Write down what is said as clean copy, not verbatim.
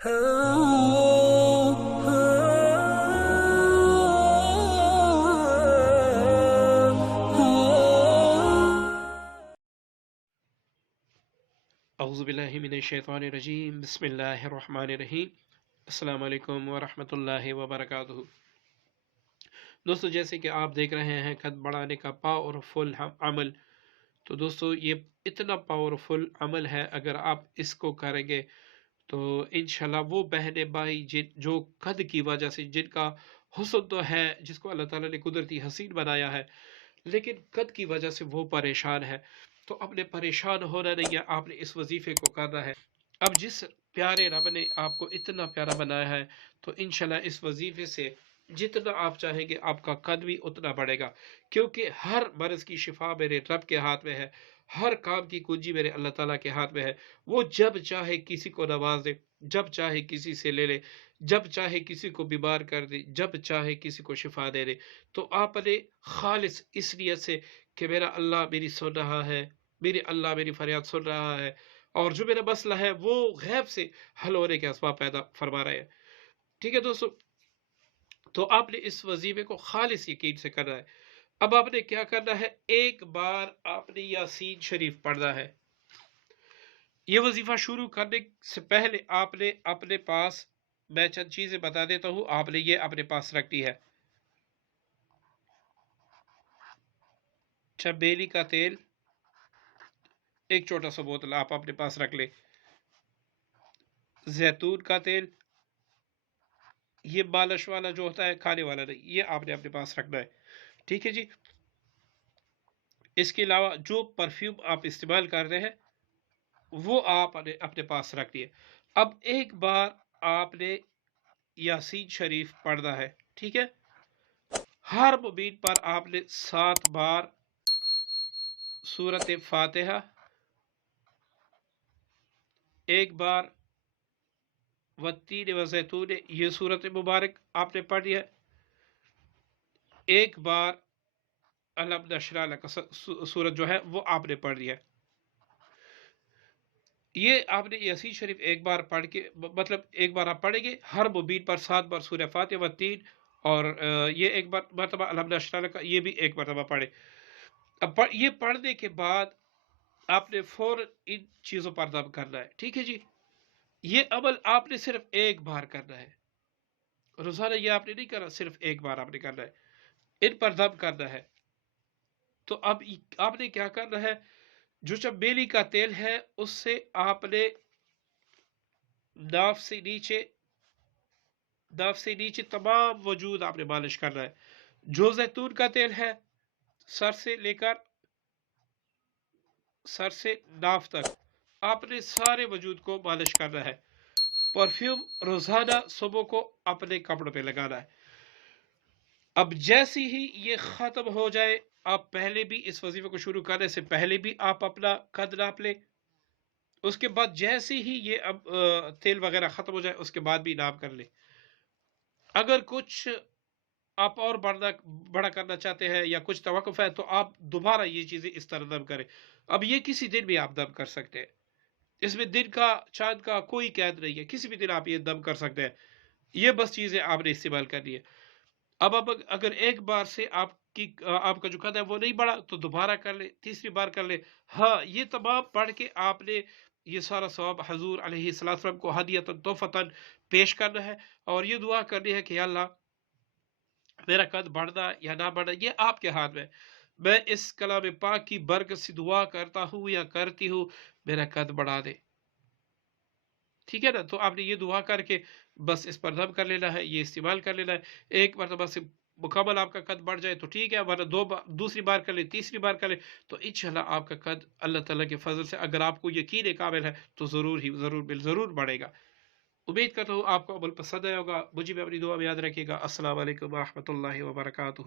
اعوذ باللہ من الشیطان الرجیم بسم اللہ الرحمن الرحیم السلام علیکم ورحمۃ اللہ وبرکاتہ۔ دوستو، جیسے کہ آپ دیکھ رہے ہیں قد بڑھانے کا پاورفل عمل، تو دوستو یہ اتنا پاورفل عمل ہے، اگر آپ اس کو کریں گے تو انشاءاللہ وہ بہن بھائی جو قد کی وجہ سے، جن کا حسن تو ہے، جس کو اللہ تعالیٰ نے قدرتی حسین بنایا ہے، لیکن قد کی وجہ سے وہ پریشان ہے، تو اپنے پریشان ہونا نہیں ہے، آپ نے اس وظیفے کو کرنا ہے۔ اب جس پیارے رب نے آپ کو اتنا پیارا بنایا ہے، تو انشاءاللہ اس وظیفے سے جتنا آپ چاہیں گے آپ کا قد بھی اتنا بڑھے گا، کیونکہ ہر مرض کی شفا میرے رب کے ہاتھ میں ہے، ہر کام کی کنجی میرے اللہ تعالیٰ کے ہاتھ میں ہے۔ وہ جب چاہے کسی کو نواز دے، جب چاہے کسی سے لے لے، جب چاہے کسی کو بیمار کر دے، جب چاہے کسی کو شفا دے دے۔ تو آپ نے خالص اس نیت سے کہ میرا اللہ میری سن رہا ہے، میرے اللہ میری فریاد سن رہا ہے، اور جو میرا مسئلہ ہے وہ غیب سے حل ہونے کے اسباب پیدا فرما رہے ہیں، ٹھیک ہے دوستو؟ تو آپ نے اس وظیفے کو خالص یقین سے کرنا ہے۔ اب آپ نے کیا کرنا ہے، ایک بار آپ نے یاسین شریف پڑھنا ہے۔ یہ وظیفہ شروع کرنے سے پہلے آپ نے اپنے پاس، میں چند چیزیں بتا دیتا ہوں، آپ نے یہ اپنے پاس رکھنی ہے۔ چمیلی کا تیل ایک چھوٹا سا بوتل آپ اپنے پاس رکھ لیں۔ زیتون کا تیل، یہ مالش والا جو ہوتا ہے، کھانے والا نہیں، یہ آپ نے اپنے پاس رکھنا ہے، ٹھیک ہے جی؟ اس کے علاوہ جو پرفیوم آپ استعمال کر رہے ہیں وہ آپ نے اپنے پاس رکھ لیے۔ اب ایک بار آپ نے یاسین شریف پڑھنا ہے، ٹھیک ہے؟ ہر مبین پر آپ نے 7 بار سورت فاتحہ، ایک بار والتین والزیتون، یہ سورت مبارک آپ نے پڑھی ہے، ایک بار الم نشرح لک سورت جو ہے وہ آپ نے پڑھ لی ہے۔ یہ آپ نے یاسین شریف ایک بار پڑھ کے، مطلب ایک بار آپ پڑھیں گے، ہر مبین پر 7 بار سورہ فاتحہ والتین، اور یہ ایک مرتبہ الم نشرح لک، یہ بھی ایک مرتبہ پڑھے۔ اب یہ پڑھنے کے بعد آپ نے فوراً ان چیزوں پر دم کرنا ہے، ٹھیک ہے جی؟ یہ عمل آپ نے صرف ایک بار کرنا ہے، روزانہ یہ آپ نے نہیں کرنا، صرف ایک بار آپ نے کرنا ہے، ان پر دم کرنا ہے۔ تو اب آپ نے کیا کرنا ہے، جو چمیلی کا تیل ہے اس سے آپ نے ناف سے نیچے تمام وجود آپ نے مالش کرنا ہے۔ جو زیتون کا تیل ہے، سر سے لے کر سر سے ناف تک آپ نے سارے وجود کو مالش کرنا ہے۔ پرفیوم روزانہ صبح کو اپنے کپڑوں پہ لگانا ہے۔ اب جیسی ہی یہ ختم ہو جائے، آپ پہلے بھی اس وظیفے کو شروع کرنے سے پہلے بھی آپ اپنا قد ناپ لیں، اس کے بعد جیسے ہی یہ اب تیل وغیرہ ختم ہو جائے اس کے بعد بھی ناپ کر لیں۔ اگر کچھ آپ اور بڑا کرنا چاہتے ہیں یا کچھ توقف ہے تو آپ دوبارہ یہ چیزیں اس طرح دم کریں۔ اب یہ کسی دن بھی آپ دم کر سکتے ہیں، اس میں دن کا چاند کا کوئی قید نہیں ہے، کسی بھی دن آپ یہ دم کر سکتے ہیں، یہ بس چیزیں آپ نے استعمال کرنی ہے۔ اب اگر ایک بار سے آپ کا جو قد ہے وہ نہیں بڑھا تو دوبارہ کر لیں، تیسری بار کر لیں۔ ہاں، یہ تمام پڑھ کے آپ نے یہ سارا ثواب حضور علیہ السلام کو ہدیۃً تحفۃً پیش کرنا ہے، اور یہ دعا کرنی ہے کہ یا اللہ میرا قد بڑھنا یا نہ بڑھنا یہ آپ کے ہاتھ میں، میں اس کلام پاک کی برکت سے دعا کرتا ہوں یا کرتی ہوں، میرا قد بڑھا دے، ٹھیک ہے نا؟ تو آپ نے یہ دعا کر کے بس اس پر دم کر لینا ہے، یہ استعمال کر لینا ہے۔ ایک مرتبہ سے مکمل آپ کا قد بڑھ جائے تو ٹھیک ہے، ورنہ دوسری بار کر لیں، تیسری بار کر لیں، تو انشاءاللہ آپ کا قد اللہ تعالیٰ کے فضل سے، اگر آپ کو یقین کامل ہے تو ضرور بڑھے گا۔ امید کرتا ہوں آپ کو عمل پسند آیا ہوگا، مجھے بھی اپنی دعا میں یاد رکھیے گا۔ السلام علیکم ورحمۃ اللہ وبرکاتہ۔